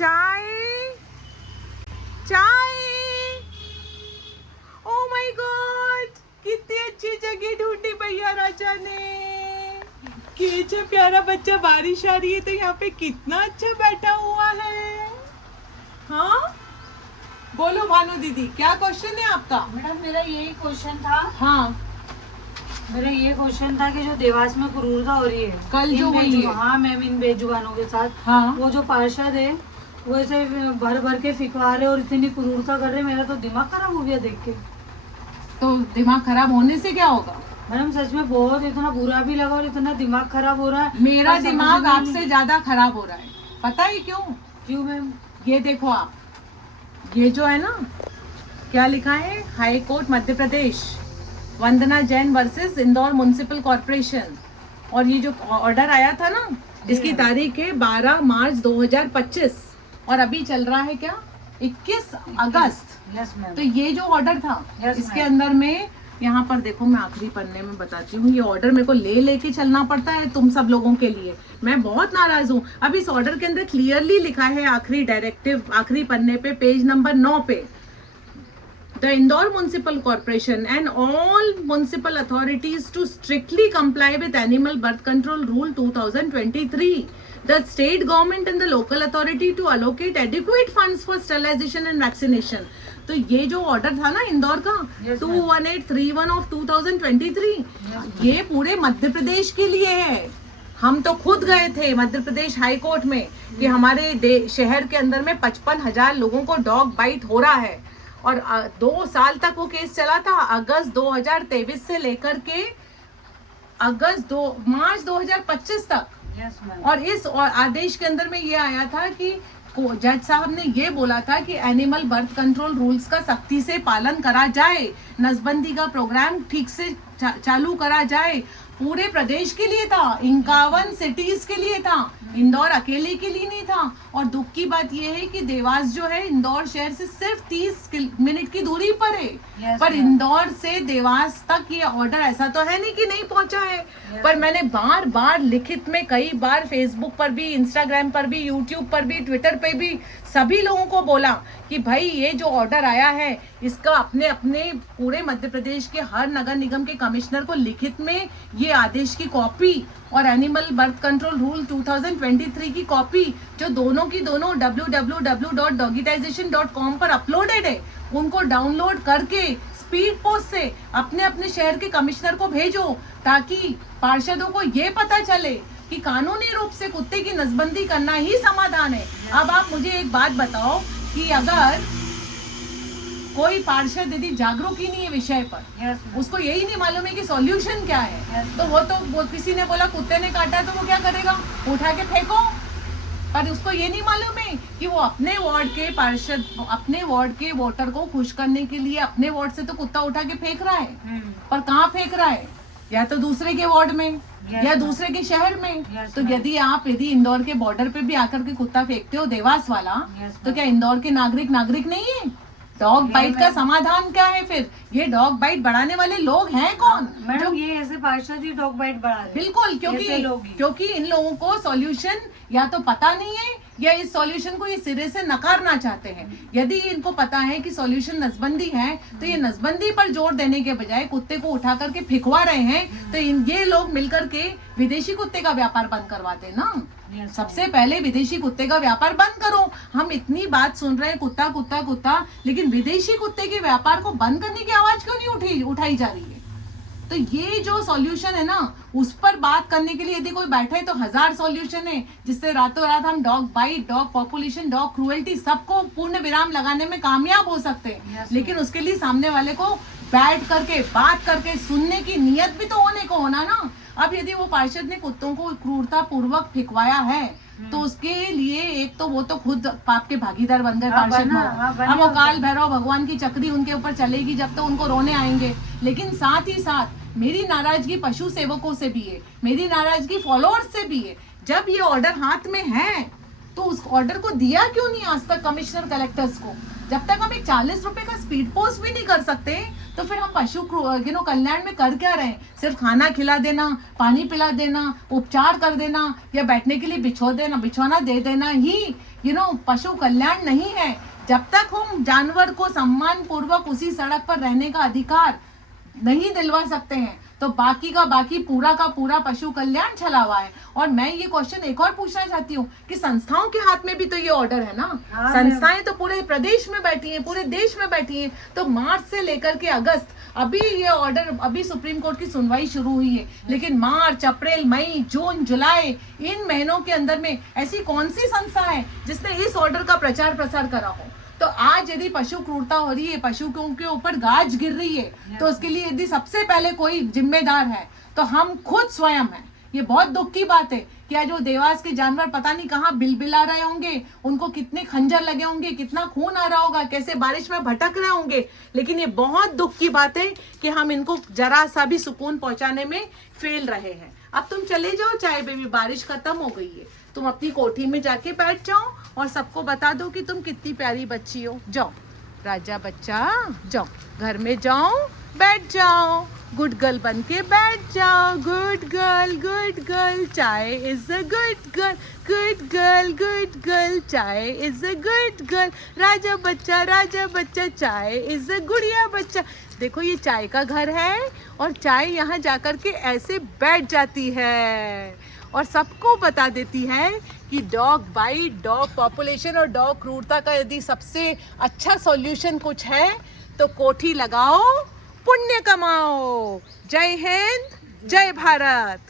चाय चाय। Oh my God, कितनी अच्छी जगह ढूंढी भैया राजा ने। कैसा प्यारा बच्चा, बारिश आ रही है तो यहाँ पे कितना अच्छा बैठा हुआ है। हाँ बोलो भानु दीदी, क्या क्वेश्चन है आपका? मैडम मेरा यही क्वेश्चन था। हाँ मेरा ये क्वेश्चन था कि जो देवास में क्रूरता हो रही है कल जो हुई है। हाँ मैम, इन बेजुबानों के साथ। हाँ वो जो पार्षद है वो ऐसे भर भर के फिकवा रहे और इतनी क्रूरता कर रहे, मेरा तो दिमाग खराब हो गया देख के। तो दिमाग खराब होने से क्या होगा? मैडम सच में बहुत इतना बुरा भी लगा और इतना दिमाग खराब हो रहा है। मेरा और समझ दिमाग में आपसे ज्यादा खराब हो रहा है, पता है क्यों? क्यों मैम? ये देखो आप, ये जो है ना, क्या लिखा है, high court Madhya Pradesh, Vandana Jain versus Indore municipal corporation. और ये जो ऑर्डर आया था ना, इसकी तारीख है 12 मार्च 2025 और अभी चल रहा है क्या, 21 अगस्त। Yes ma'am. तो ये जो ऑर्डर था, Yes, इसके ma'am. अंदर में यहाँ पर देखो, मैं आखिरी पन्ने में बताती हूँ, ये ऑर्डर मेरे को लेके चलना पड़ता है तुम सब लोगों के लिए। मैं बहुत नाराज हूँ। अब इस ऑर्डर के अंदर क्लियरली लिखा है, आखिरी डायरेक्टिव, आखिरी पन्ने पे, पेज नंबर 9 पे, The Indore Municipal Corporation and all municipal authorities to strictly comply with Animal Birth Control Rule 2023. The state government and the local authority to allocate adequate funds for sterilization and vaccination. तो ये जो order था ना इंदौर का, Yes, 21831 of 2023, ये पूरे मध्य प्रदेश के लिए है। हम तो खुद गए थे मध्य प्रदेश हाई कोर्ट में कि हमारे शहर के अंदर में 55,000 लोगों को डॉग बाइट हो रहा है और 2 साल तक वो केस चला था, अगस्त 2023 से लेकर के मार्च 2025 तक। Yes ma'am. और इस आदेश के अंदर में ये आया था कि जज साहब ने ये बोला था कि एनिमल बर्थ कंट्रोल रूल्स का सख्ती से पालन करा जाए, नसबंदी का प्रोग्राम ठीक से चालू करा जाए। पूरे प्रदेश के लिए था, 51 सिटीज के लिए था, इंदौर अकेले के लिए नहीं था। और दुख की बात यह है कि देवास जो है इंदौर शहर से सिर्फ 30 मिनट की दूरी पर है। Yes, पर ma'am. इंदौर से देवास तक ये ऑर्डर ऐसा तो है नहीं कि नहीं पहुंचा है। पर मैंने बार बार लिखित में, कई बार फेसबुक पर भी, इंस्टाग्राम पर भी, यूट्यूब पर भी, ट्विटर पे भी सभी लोगों को बोला कि भाई ये जो ऑर्डर आया है, इसका अपने अपने पूरे मध्य प्रदेश के हर नगर निगम के कमिश्नर को लिखित में ये आदेश की कॉपी और एनिमल बर्थ कंट्रोल रूल 2023 की कॉपी, जो दोनों की दोनों www.dogitization.com पर अपलोडेड है, उनको डाउनलोड करके स्पीड पोस्ट से अपने अपने शहर के कमिश्नर को भेजो, ताकि पार्षदों को ये पता चले कि कानूनी रूप से कुत्ते की नसबंदी करना ही समाधान है। अब आप मुझे एक बात बताओ कि अगर कोई पार्षद यदि जागरूक ही नहीं है विषय पर, यस उसको यही नहीं मालूम है कि सॉल्यूशन क्या है, Yes. तो वो किसी ने बोला कुत्ते ने काटा तो वो क्या करेगा, उठा के फेंको। पर उसको ये नहीं मालूम है कि वो अपने वार्ड के पार्षद, अपने वार्ड के वोटर को खुश करने के लिए अपने वार्ड से तो कुत्ता उठा के फेंक रहा है, पर कहाँ फेंक रहा है, या तो दूसरे के वार्ड में, Yes, या ma'am. दूसरे के शहर में। Yes, तो ma'am. यदि इंदौर के बॉर्डर पे भी आकर के कुत्ता फेंकते हो देवास वाला, Yes, तो ma'am. क्या इंदौर के नागरिक नहीं है? डॉग नहीं, बाइट का ma'am. समाधान क्या है फिर? ये डॉग बाइट बढ़ाने वाले लोग हैं कौन? मैडम ये ऐसे पार्षद ही डॉग बाइट बढ़ा रहे हैं। बिल्कुल, ऐसे लोग ही। क्योंकि इन लोगों को सॉल्यूशन या तो पता नहीं है, या इस सॉल्यूशन को ये सिरे से नकारना चाहते हैं। यदि इनको पता है कि सॉल्यूशन नसबंदी है, तो ये नसबंदी पर जोर देने के बजाय कुत्ते को उठा करके फिकवा रहे हैं। तो ये लोग मिलकर के विदेशी कुत्ते का व्यापार बंद करवाते ना। Yes, सबसे पहले विदेशी कुत्ते का व्यापार बंद करो। हम इतनी बात सुन रहे हैं कुत्ता कुत्ता कुत्ता, लेकिन विदेशी कुत्ते के व्यापार को बंद करने की आवाज क्यों नहीं उठाई जा रही है? तो ये जो सॉल्यूशन है ना, उस पर बात करने के लिए यदि कोई बैठे तो 1000 सॉल्यूशन है, जिससे रातों रात हम dog bite, dog population, dog cruelty सबको पूर्ण विराम लगाने में कामयाब हो सकते हैं। Yes, लेकिन उसके लिए सामने वाले को बैठ करके बात करके सुनने की नियत भी तो होने को होना ना। अब यदि वो पार्षद ने कुत्तों को क्रूरता पूर्वक फिकवाया है, तो उसके लिए एक तो वो तो खुद पाप के भागीदार बन गए पार्षद बना, लोग। हाँ, बने अब वो होते। काल भैरव भगवान की चक्री उनके ऊपर चलेगी जब तक उनको रोने आएंगे। लेकिन साथ ही साथ मेरी नाराजगी पशु सेवकों से भी है, मेरी नाराजगी फॉलोअर्स से भी है। जब ये ऑर्डर हाथ में है तो उस ऑर्डर को दिया क्यों नहीं आज तक कमिश्नर कलेक्टर्स को? जब तक हम एक 40 रुपए का स्पीड पोस्ट भी नहीं कर सकते तो फिर हम पशु कल्याण में कर क्या रहे हैं? सिर्फ खाना खिला देना, पानी पिला देना, उपचार कर देना या बैठने के लिए बिछौना दे देना ही पशु कल्याण नहीं है। जब तक हम जानवर को सम्मान पूर्वक उसी सड़क पर रहने का अधिकार नहीं दिलवा सकते हैं तो बाकी का बाकी पूरा का पूरा पशु कल्याण चला हुआ है। और मैं ये क्वेश्चन एक और पूछना चाहती हूँ कि संस्थाओं के हाथ में भी तो ये ऑर्डर है ना। हाँ, संस्थाएं तो पूरे प्रदेश में बैठी हैं, पूरे देश में बैठी हैं। तो मार्च से लेकर के अगस्त अभी ये ऑर्डर, अभी सुप्रीम कोर्ट की सुनवाई शुरू हुई है, लेकिन मार्च, अप्रैल, मई, जून, जुलाई इन महीनों के अंदर में ऐसी कौन सी संस्था है जिसने इस ऑर्डर का प्रचार प्रसार करा हो? तो आज यदि पशु क्रूरता हो रही है, पशु के ऊपर गाज गिर रही है, तो उसके लिए यदि सबसे पहले कोई जिम्मेदार है तो हम खुद स्वयं हैं। ये बहुत दुख की बात है कि आज वो देवास के जानवर पता नहीं कहाँ बिलबिला रहे होंगे, उनको कितने खंजर लगे होंगे, कितना खून आ रहा होगा, कैसे बारिश में भटक रहे होंगे, लेकिन ये बहुत दुख की बात है कि हम इनको जरा सा भी सुकून पहुंचाने में फेल रहे हैं। अब तुम चले जाओ चाय बेबी, बारिश खत्म हो गई है, तुम अपनी कोठी में जाके बैठ जाओ और सबको बता दो कि तुम कितनी प्यारी बच्ची हो। जाओ राजा बच्चा, जाओ घर में जाओ, बैठ जाओ, गुड गर्ल बन के बैठ जाओ। गुड गर्ल, चाय is a good girl, good girl, चाय इज अ गुड गर्ल। राजा बच्चा, चाय इज अ गुड़िया बच्चा। देखो ये चाय का घर है और चाय यहाँ जाकर के ऐसे बैठ जाती है और सबको बता देती है कि डॉग बाइट, डॉग पॉपुलेशन और डॉग क्रूरता का यदि सबसे अच्छा सॉल्यूशन कुछ है तो कोठी लगाओ, पुण्य कमाओ। जय हिंद, जय भारत।